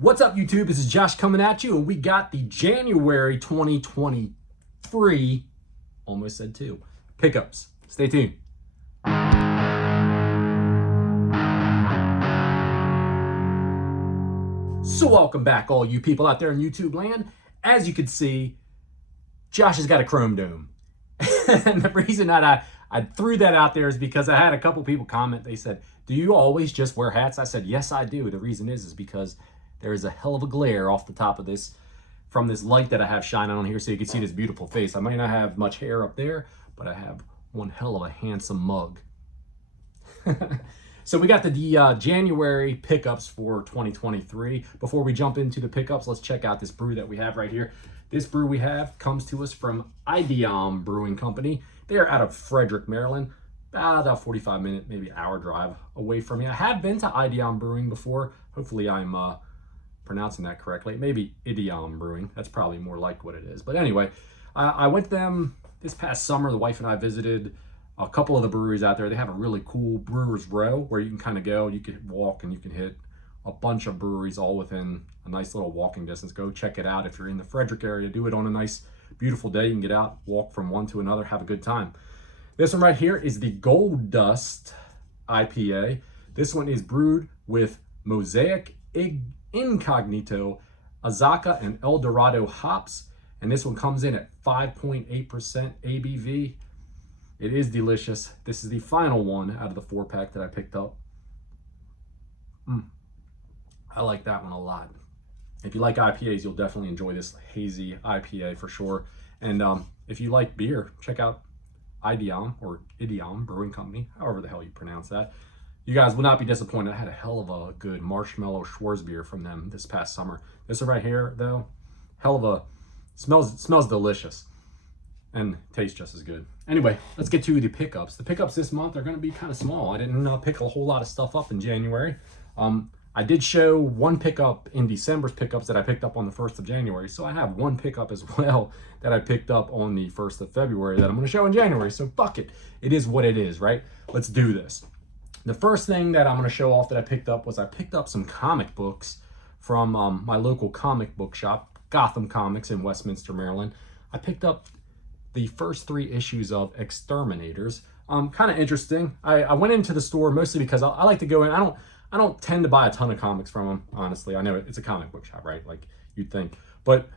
What's up, YouTube? This is Josh coming at you, and we got the January 2023, almost said two, pickups. Stay tuned. So welcome back, all you people out there in YouTube land. As you can see, Josh has got a chrome dome. And the reason that I threw that out there is because I had a couple people comment. They said, do you always just wear hats? I said, yes, I do. The reason is because there is a hell of a glare off the top of this from this light that I have shining on here, so you can see this beautiful face. I might not have much hair up there, but I have one hell of a handsome mug. So we got the January pickups for 2023. Before we jump into the pickups, let's check out this brew that we have right here. This brew we have comes to us from Idiom Brewing Company. They are out of Frederick, Maryland. About a 45-minute, maybe hour drive away from me. I have been to Idiom Brewing before. Hopefully I'm pronouncing that correctly. Maybe Idiom Brewing. That's probably more like what it is. But anyway, I went to them this past summer. The wife and I visited a couple of the breweries out there. They have a really cool brewer's row where you can kind of go, you can walk, and you can hit a bunch of breweries all within a nice little walking distance. Go check it out if you're in the Frederick area. Do it on a nice, beautiful day. You can get out, walk from one to another, have a good time. This one right here is the Dust IPA. This one is brewed with Mosaic, Incognito, Azaka, and El Dorado hops. And this one comes in at 5.8% ABV. It is delicious. This is the final one out of the 4-pack that I picked up. I like that one a lot. If you like IPAs, you'll definitely enjoy this hazy IPA for sure. And if you like beer, check out Idiom or Idiom Brewing Company, however the hell you pronounce that. You guys will not be disappointed. I had a hell of a good marshmallow Schwarzbier from them this past summer. This one right here, though, hell of a, smells delicious and tastes just as good. Anyway, let's get to the pickups. The pickups this month are going to be kind of small. I didn't pick a whole lot of stuff up in January. I did show one pickup in December's pickups that I picked up on the 1st of January. So I have one pickup as well that I picked up on the 1st of February that I'm going to show in January. So fuck it. It is what it is, right? Let's do this. The first thing that I'm going to show off that I picked up was I picked up some comic books from my local comic book shop, Gotham Comics in Westminster, Maryland. I picked up the first 3 issues of Exterminators. Kind of interesting. I went into the store mostly because I like to go in. I don't tend to buy a ton of comics from them, honestly. I know it's a comic book shop, right? Like you'd think. But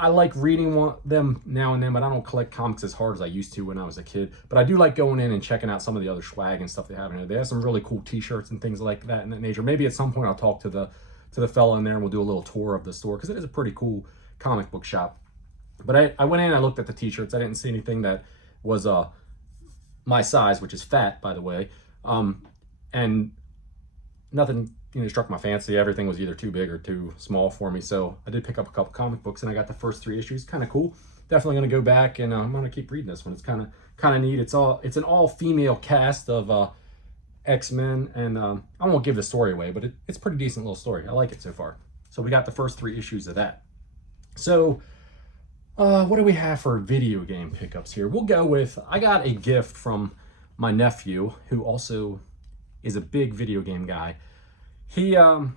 I like reading them now and then, but I don't collect comics as hard as I used to when I was a kid. But I do like going in and checking out some of the other swag and stuff they have in here. They have some really cool t-shirts and things like that in that nature. Maybe at some point I'll talk to the fella in there and we'll do a little tour of the store because it is a pretty cool comic book shop. But I went in and I looked at the t-shirts. I didn't see anything that was my size, which is fat, by the way. And nothing struck my fancy. Everything was either too big or too small for me. So I did pick up a couple comic books and I got the first 3 issues. Kind of cool. Definitely going to go back and I'm going to keep reading this one. It's kind of neat. It's an all-female cast of X-Men, and I won't give the story away, but it's a pretty decent little story. I like it so far. So we got the first 3 issues of that. So what do we have for video game pickups here? We'll go with, I got a gift from my nephew, who also is a big video game guy. He, I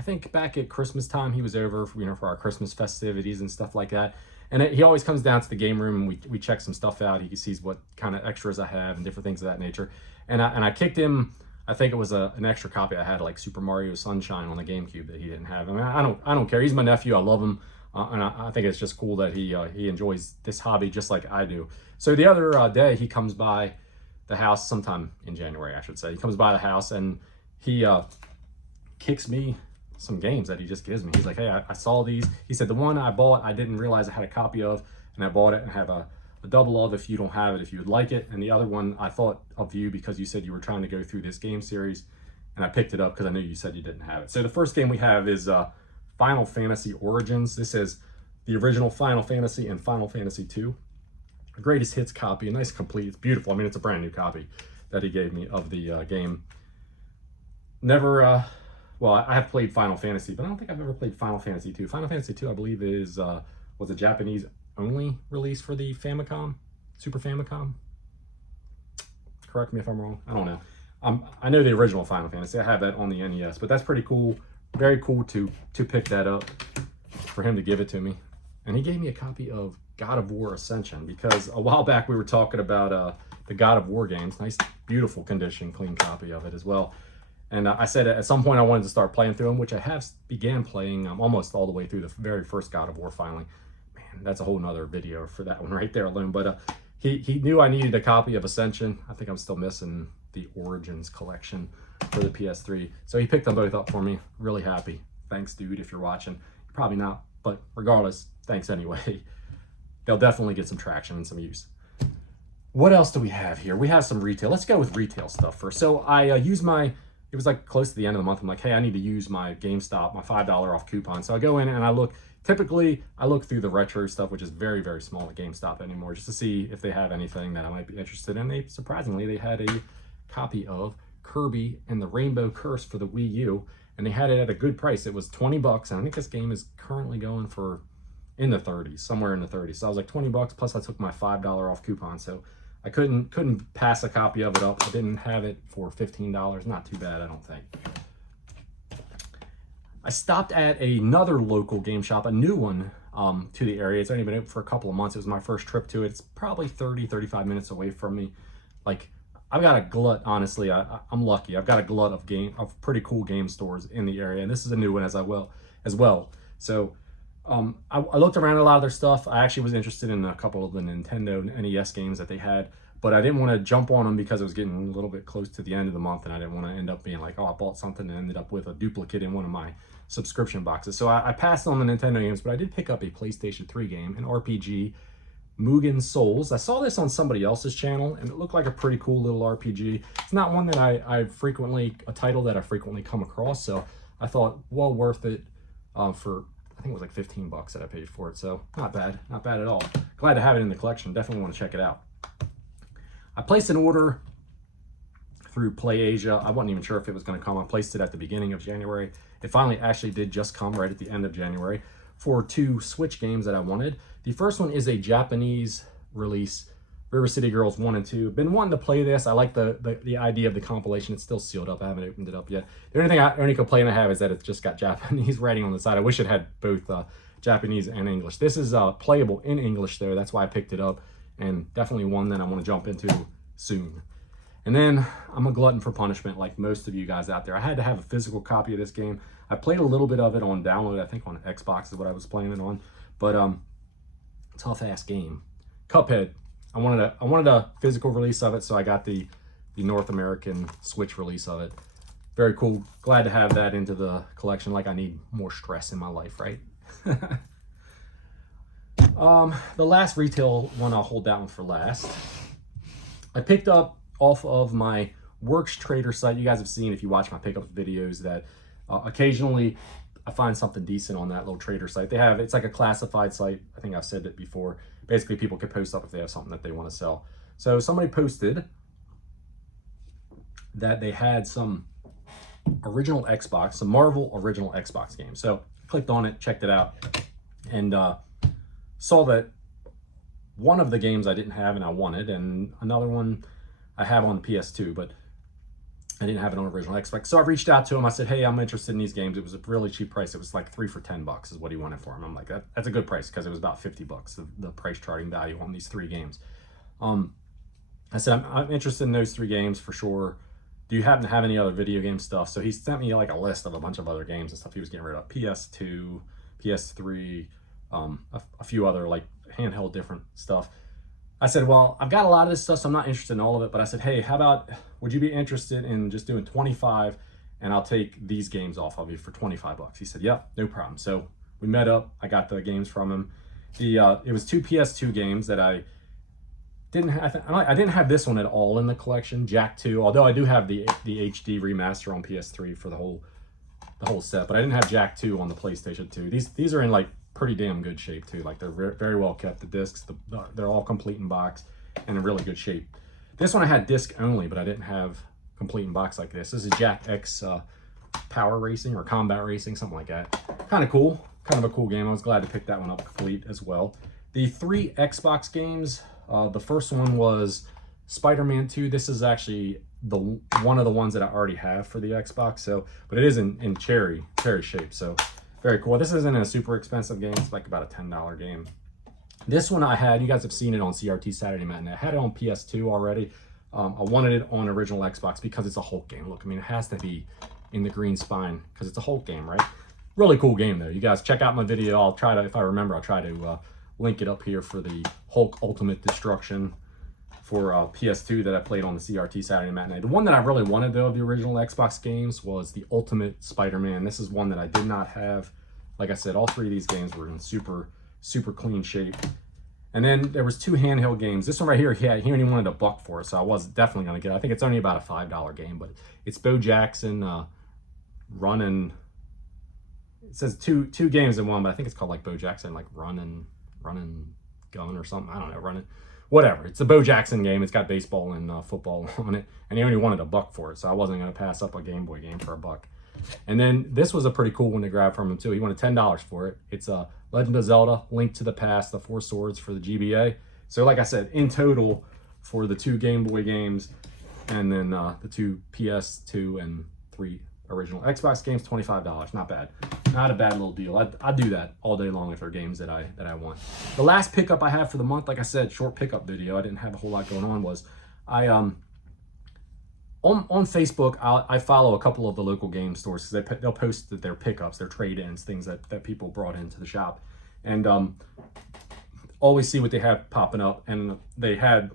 think back at Christmas time, he was over, for our Christmas festivities and stuff like that. And he always comes down to the game room and we check some stuff out. He sees what kind of extras I have and different things of that nature. And I kicked him, I think it was an extra copy I had, like Super Mario Sunshine on the GameCube that he didn't have. I mean, I don't care. He's my nephew. I love him. And I think it's just cool that he enjoys this hobby just like I do. So the other day he comes by the house, sometime in January, I should say. He comes by the house and he kicks me some games that he just gives me. He's like, hey, I saw these. He said, the one I bought, I didn't realize I had a copy of, and I bought it and have a double of if you don't have it, if you would like it. And the other one I thought of you because you said you were trying to go through this game series, and I picked it up because I knew you said you didn't have it. So the first game we have is Final Fantasy Origins. This is the original Final Fantasy and Final Fantasy II. A greatest hits copy, a nice complete. It's beautiful. I mean, it's a brand new copy that he gave me of the game. Never, well, I have played Final Fantasy, but I don't think I've ever played Final Fantasy II. Final Fantasy II, I believe, was a Japanese only release for the Famicom, Super Famicom. Correct me if I'm wrong. I don't know. I know the original Final Fantasy. I have that on the NES, but that's pretty cool. very cool to pick that up, for him to give it to me. And he gave me a copy of God of War Ascension, because a while back we were talking about the God of War games. Nice, beautiful condition, clean copy of it as well. And I said at some point I wanted to start playing through them, which I have began playing almost all the way through the very first God of War finally. Man, that's a whole nother video for that one right there alone. But he knew I needed a copy of Ascension. I think I'm still missing the Origins collection for the PS3. So he picked them both up for me. Really happy. Thanks, dude, if you're watching. Probably not, but regardless, thanks anyway. They'll definitely get some traction and some use. What else do we have here? We have some retail. Let's go with retail stuff first. So I used my, it was like close to the end of the month. I'm like, hey, I need to use my GameStop, my $5 off coupon. So I go in and I look, typically I look through the retro stuff, which is very, very small at GameStop anymore, just to see if they have anything that I might be interested in. They, surprisingly, they had a copy of Kirby and the Rainbow Curse for the Wii U, and they had it at a good price. It was 20 bucks, and I think this game is currently going for in the 30s, somewhere in the 30s. So I was like 20 bucks, plus I took my $5 off coupon. So I couldn't pass a copy of it up. I didn't have it for $15. Not too bad, I don't think. I stopped at another local game shop, a new one to the area. It's only been open for a couple of months. It was my first trip to it. It's probably 35 minutes away from me. Like, I've got a glut, honestly. I'm lucky. I've got a glut of pretty cool game stores in the area, and this is a new one as well. So I looked around at a lot of their stuff. I actually was interested in a couple of the Nintendo NES games that they had, but I didn't want to jump on them because it was getting a little bit close to the end of the month, and I didn't want to end up being like, oh, I bought something and ended up with a duplicate in one of my subscription boxes. So I passed on the Nintendo games, but I did pick up a PlayStation 3 game, an RPG, Mugen Souls. I saw this on somebody else's channel, and it looked like a pretty cool little RPG. It's not one that a title that I frequently come across, so I thought, well, worth it for, I think it was like 15 bucks that I paid for it, so not bad at all. Glad to have it in the collection. Definitely want to check it out. I placed an order through PlayAsia. I wasn't even sure if it was going to come. I placed it at the beginning of January. It finally actually did just come right at the end of January for 2 Switch games that I wanted. The first one is a Japanese release, River City Girls 1 and 2. Been wanting to play this. I like the idea of the compilation. It's still sealed up. I haven't opened it up yet. The only complaint I have is that it's just got Japanese writing on the side. I wish it had both Japanese and English. This is playable in English though. That's why I picked it up, and definitely one that I want to jump into soon. And then I'm a glutton for punishment, like most of you guys out there. I had to have a physical copy of this game. I played a little bit of it on download. I think on Xbox is what I was playing it on. But tough ass game. Cuphead. I wanted a physical release of it, so I got the North American Switch release of it. Very cool. Glad to have that into the collection. Like, I need more stress in my life, right? The last retail one, I'll hold that one for last. I picked up off of my Works Trader site. You guys have seen, if you watch my pickups videos, that occasionally I find something decent on that little trader site. It's like a classified site. I think I've said it before. Basically, people can post up if they have something that they want to sell. So somebody posted that they had some original Xbox, some Marvel original Xbox games. So I clicked on it, checked it out, and saw that one of the games I didn't have and I wanted, and another one I have on the PS2, but I didn't have it on original Xbox. So I reached out to him. I said, hey, I'm interested in these games. It was a really cheap price. It was like 3 for $10 is what he wanted for them. I'm like, that's a good price, because it was about 50 bucks, the price charting value on these 3 games. I said, I'm interested in those 3 games for sure. Do you happen to have any other video game stuff? So he sent me like a list of a bunch of other games and stuff he was getting rid of. PS2, PS3, a few other like handheld different stuff. I said, well, I've got a lot of this stuff, so I'm not interested in all of it. But I said, hey, how about, would you be interested in just doing 25, and I'll take these games off of you for 25 bucks? He said, yep, no problem. So we met up. I got the games from him. It was 2 PS2 games that I didn't have. I didn't have this one at all in the collection, Jack 2. Although I do have the HD remaster on PS3 for the whole set, but I didn't have Jack 2 on the PlayStation 2. These are in like pretty damn good shape too. Like, they're very, very well kept. The discs, they're all complete in box and in really good shape. This one I had disc only, but I didn't have complete in box like this. This is Jack X Power Racing or Combat Racing, something like that. Kind of cool. Kind of a cool game. I was glad to pick that one up complete as well. The 3 Xbox games, the first one was Spider-Man 2. This is actually the one of the ones that I already have for the Xbox. So, but it is in cherry shape. So very cool. This isn't a super expensive game. It's like about a $10 game. This one I had, you guys have seen it on CRT Saturday Matinee. I had it on PS2 already. I wanted it on original Xbox because it's a Hulk game. Look, I mean, it has to be in the green spine because it's a Hulk game, right? Really cool game though. You guys check out my video. I'll try to, if I remember, I'll try to link it up here for the Hulk Ultimate Destruction for PS2 that I played on the CRT Saturday Matinee. The one that I really wanted though of the original Xbox games was the Ultimate Spider-Man. This is one that I did not have. Like I said, all three of these games were in super clean shape. And then there was 2 handheld games. This one right here, he only wanted $1 for it, so I was definitely gonna get it. I think it's only about a $5 game, but it's Bo Jackson running. It says two games in one, but I think it's called like Bo Jackson, like running gun or something. I don't know, running, whatever. It's a Bo Jackson game. It's got baseball and football on it, and he only wanted $1 for it, so I wasn't gonna pass up a Game Boy game for $1. And then this was a pretty cool one to grab from him too. He wanted $10 for it. It's a Legend of Zelda: Link to the Past, the 4 Swords for the GBA. So like I said, in total for the 2 Game Boy games and then the 2 PS2 and 3 original Xbox games, $25. Not bad. Not a bad little deal. I'd do that all day long if they're games that I want. The last pickup I have for the month, like I said, short pickup video. I didn't have a whole lot going on. Was I on Facebook, I follow a couple of the local game stores because they'll post their pickups, their trade-ins, things that people brought into the shop, and always see what they have popping up. And they had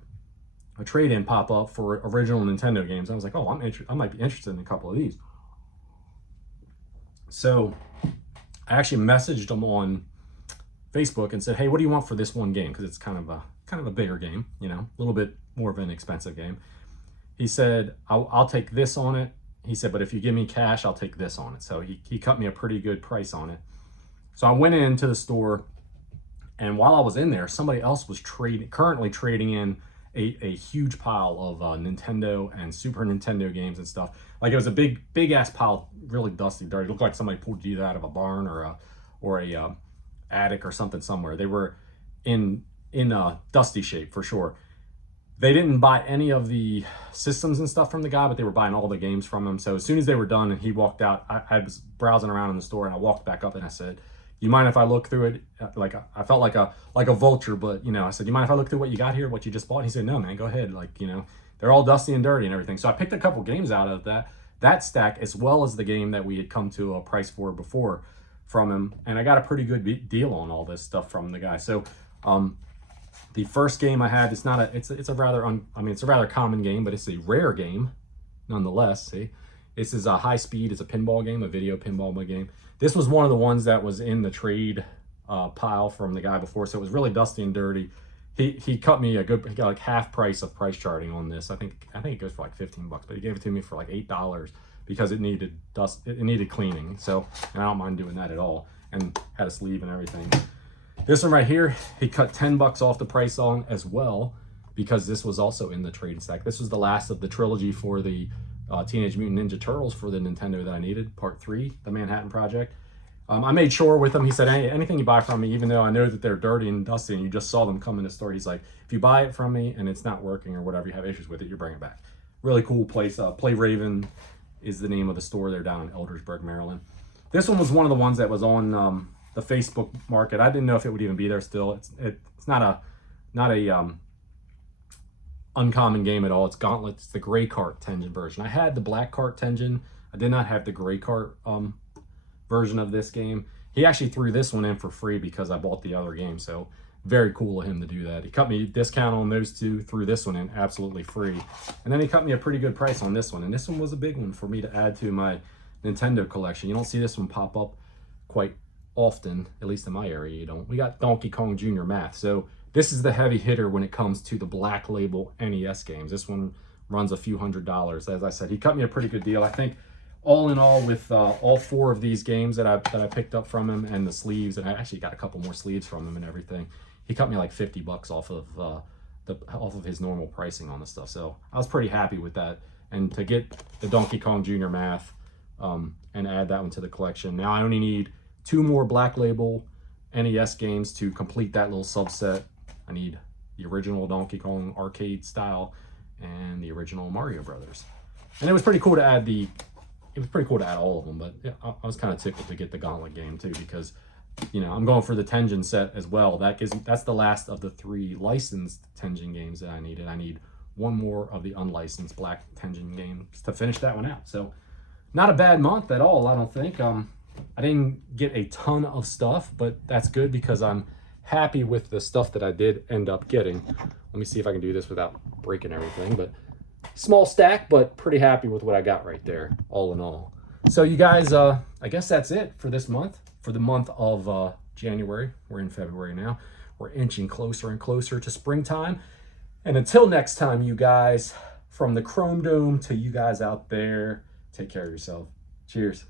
a trade-in pop up for original Nintendo games. I was like, oh, I might be interested in a couple of these. So I actually messaged them on Facebook and said, hey, what do you want for this one game? Because it's kind of a bigger game, you know, a little bit more of an expensive game. He said, I'll take this on it. He said, but if you give me cash, I'll take this on it. So he cut me a pretty good price on it. So I went into the store, and while I was in there, somebody else was currently trading in a huge pile of Nintendo and Super Nintendo games and stuff. Like it was a big ass pile, really dusty, dirty. It looked like somebody pulled it out of a barn or a attic or something somewhere. They were in dusty shape for sure. They didn't buy any of the systems and stuff from the guy, but they were buying all the games from him. So as soon as they were done and he walked out, I was browsing around in the store and I walked back up and I said, you mind if I look through it? Like I felt like a vulture, but you know, I said, you mind if I look through what you got here, what you just bought? He said, no, man, go ahead. Like, you know, they're all dusty and dirty and everything. So I picked a couple games out of that stack, as well as the game that we had come to a price for before from him. And I got a pretty good deal on all this stuff from the guy. So, the first game I had, it's a rather common game, but it's a rare game nonetheless. See, this is a high speed, it's a pinball game, a video pinball game. This was one of the ones that was in the trade pile from the guy before, so it was really dusty and dirty. He cut me he got like half price of price charting on this. I think it goes for like $15, but he gave it to me for like $8 because it needed cleaning. So, and I don't mind doing that at all, and had a sleeve and everything. This one right here, he cut $10 off the price on as well, because this was also in the trade stack. This was the last of the trilogy for the Teenage Mutant Ninja Turtles for the Nintendo that I needed, part 3, the Manhattan Project. I made sure with him, he said, hey, anything you buy from me, even though I know that they're dirty and dusty and you just saw them come in the store, he's like, if you buy it from me and it's not working or whatever, you have issues with it, you bring it back. Really cool place. Play Raven is the name of the store. They're down in Eldersburg, Maryland. This one was one of the ones that was on the Facebook market. I didn't know if it would even be there still. It's not a uncommon game at all. It's Gauntlet. It's the gray cart Tengen version. I had the black cart Tengen. I did not have the gray cart version of this game. He actually threw this one in for free because I bought the other game. So very cool of him to do that. He cut me a discount on those two, threw this one in absolutely free. And then he cut me a pretty good price on this one. And this one was a big one for me to add to my Nintendo collection. You don't see this one pop up quite often, at least in my area you don't. We got Donkey Kong Jr. Math. So this is the heavy hitter when it comes to the black label NES games. This one runs a few $100s. As I said, he cut me a pretty good deal. I think all in all, with all 4 of these games that I picked up from him and the sleeves, and I actually got a couple more sleeves from him and everything, he cut me like $50 off of his normal pricing on the stuff. So I was pretty happy with that. And to get the Donkey Kong Jr. Math and add that one to the collection. Now I only need 2 more black label NES games to complete that little subset. I need the original Donkey Kong arcade style and the original Mario Brothers. And it was pretty cool to add all of them, but yeah, I was kind of tickled to get the Gauntlet game too, because I'm going for the Tenjin set as well. That's the last of the 3 licensed Tenjin games that I needed. I need 1 more of the unlicensed Black Tenjin games to finish that one out. So not a bad month at all, I don't think. I didn't get a ton of stuff, but that's good because I'm happy with the stuff that I did end up getting. Let me see if I can do this without breaking everything, but small stack, but pretty happy with what I got right there, all in all. So you guys, I guess that's it for this month, for the month of January. We're in February now. We're inching closer and closer to springtime. And until next time, you guys, from the Chrome Dome to you guys out there, take care of yourself. Cheers.